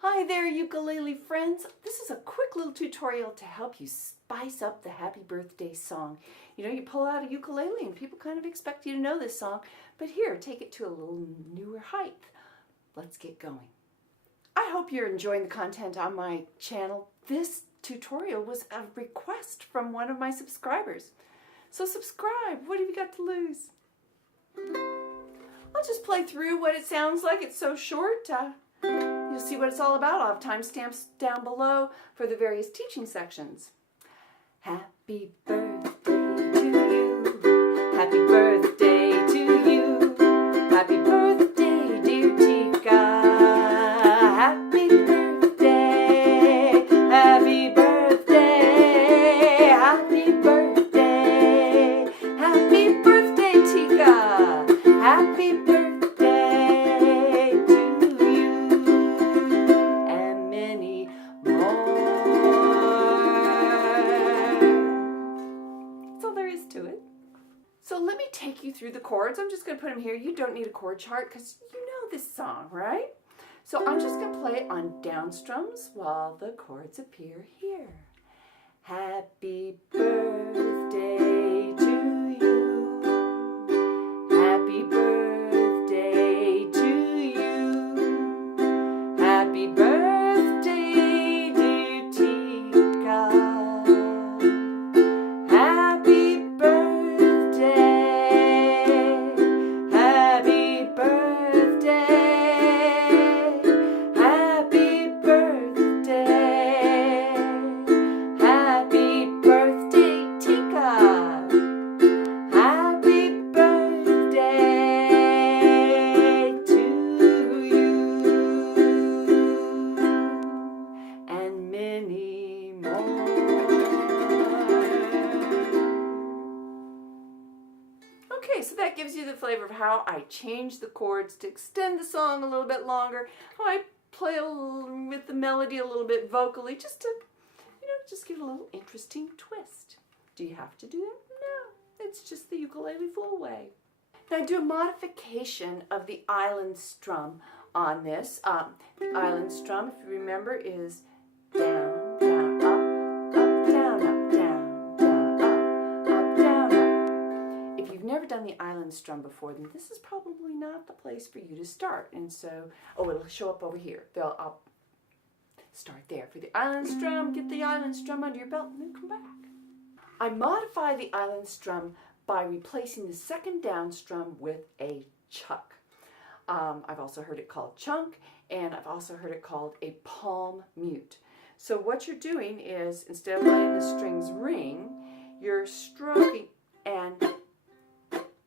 Hi there, ukulele friends. This is a quick little tutorial to help you spice up the happy birthday song. You know, you pull out a ukulele and people kind of expect you to know this song, but here, take it to a little newer height. Let's get going. I hope you're enjoying the content on my channel. This tutorial was a request from one of my subscribers. So subscribe. What have you got to lose? I'll just play through what it sounds like. It's so short. You'll see what it's all about. I'll have timestamps down below for the various teaching sections. Happy birthday to you. Happy birthday to you. Happy birthday, dear Tika. Happy birthday. Happy birthday. Happy birthday. Happy birthday, Tika. Happy birthday. So let me take you through the chords. I'm just going to put them here. You don't need a chord chart because you know this song, right? So I'm just going to play it on down strums while the chords appear here. Happy birthday to you. Happy birthday to you. Happy birthday, dear Tika. Okay, so that gives you the flavor of how I change the chords to extend the song a little bit longer, how I play with the melody a little bit vocally, just to, just give it a little interesting twist. Do you have to do that? No, it's just the ukulele full way. Now I do a modification of the island strum on this. The island strum, if you remember, is down, down, up, down, up, down, down, up, down, up. If you've never done the island strum before, then this is probably not the place for you to start. And so, it'll show up over here. I'll start there for the island strum, get the island strum under your belt, and then come back. I modify the island strum by replacing the second down strum with a chuck. I've also heard it called chunk, and I've also heard it called a palm mute. So what you're doing is, instead of letting the strings ring, you're stroking and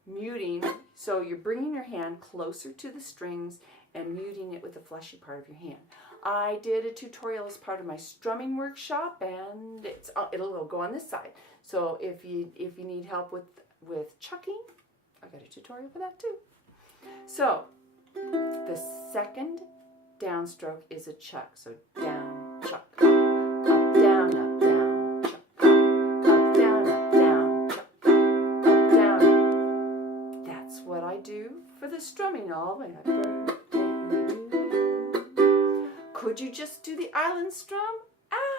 muting. So you're bringing your hand closer to the strings and muting it with the fleshy part of your hand. I did a tutorial as part of my strumming workshop, and it'll go on this side. So if you need help with chucking, I got a tutorial for that too. So the second downstroke is a chuck. So down, chuck, up, down, chuck, up, down, chuck, up, down. That's what I do for the strumming all the way. Could you just do the island strum?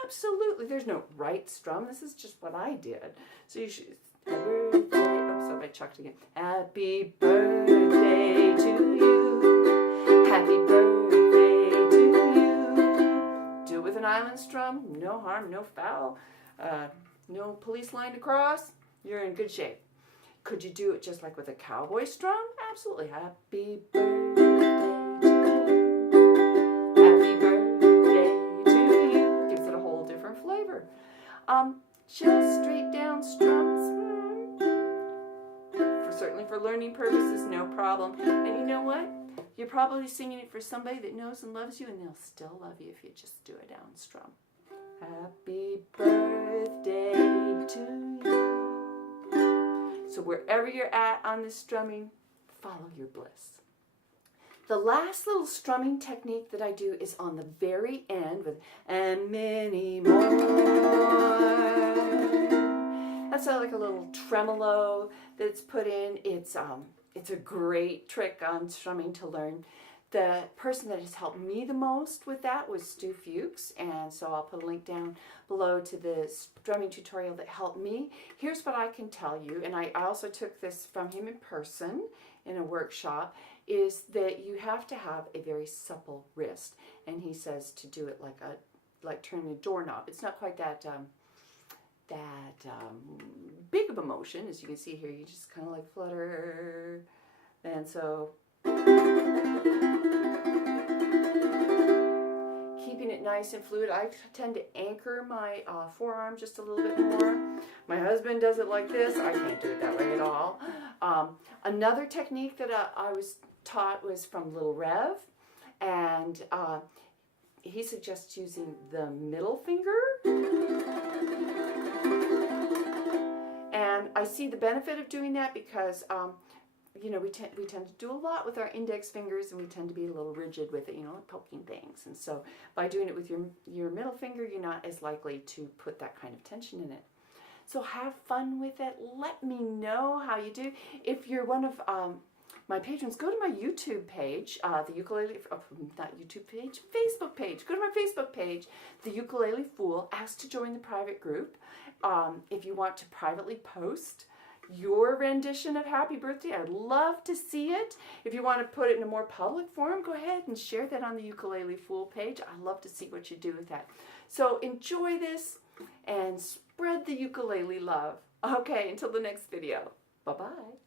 Absolutely. There's no right strum. This is just what I did. So you should. So I chucked again. Happy birthday to you. Happy birthday to you. Do it with an island strum. No harm, no foul. No police line to cross. You're in good shape. Could you do it just like with a cowboy strum? Absolutely. Happy birthday. Just straight down strums, certainly for learning purposes, no problem. And you know what? You're probably singing it for somebody that knows and loves you, and they'll still love you if you just do a down strum. Happy birthday to you. So wherever you're at on this strumming, follow your bliss. The last little strumming technique that I do is on the very end with "and many more." That's like a little tremolo that's put in. It's a great trick on strumming to learn. The person that has helped me the most with that was Stu Fuchs, and so I'll put a link down below to the strumming tutorial that helped me. Here's what I can tell you, and I also took this from him in person in a workshop, is that you have to have a very supple wrist. And he says to do it like turning a doorknob. It's not quite that big of a motion, as you can see here. You just kind of like flutter, and so keeping it nice and fluid. I tend to anchor my forearm just a little bit more. My husband does it like this. I can't do it that way at all. Another technique that I was taught was from Little Rev, and he suggests using the middle finger. And I see the benefit of doing that because you know, we tend to do a lot with our index fingers, and we tend to be a little rigid with it, you know, poking things. And so by doing it with your middle finger, you're not as likely to put that kind of tension in it. So have fun with it. Let me know how you do. If you're one of my patrons, go to my YouTube page, the Ukulele, not YouTube page, Facebook page. Go to my Facebook page, the Ukulele Fool. Ask to join the private group. If you want to privately post your rendition of Happy Birthday, I'd love to see it. If you want to put it in a more public forum, go ahead and share that on the Ukulele Fool page. I'd love to see what you do with that. So enjoy this and spread the ukulele love. Okay, until the next video. Bye-bye.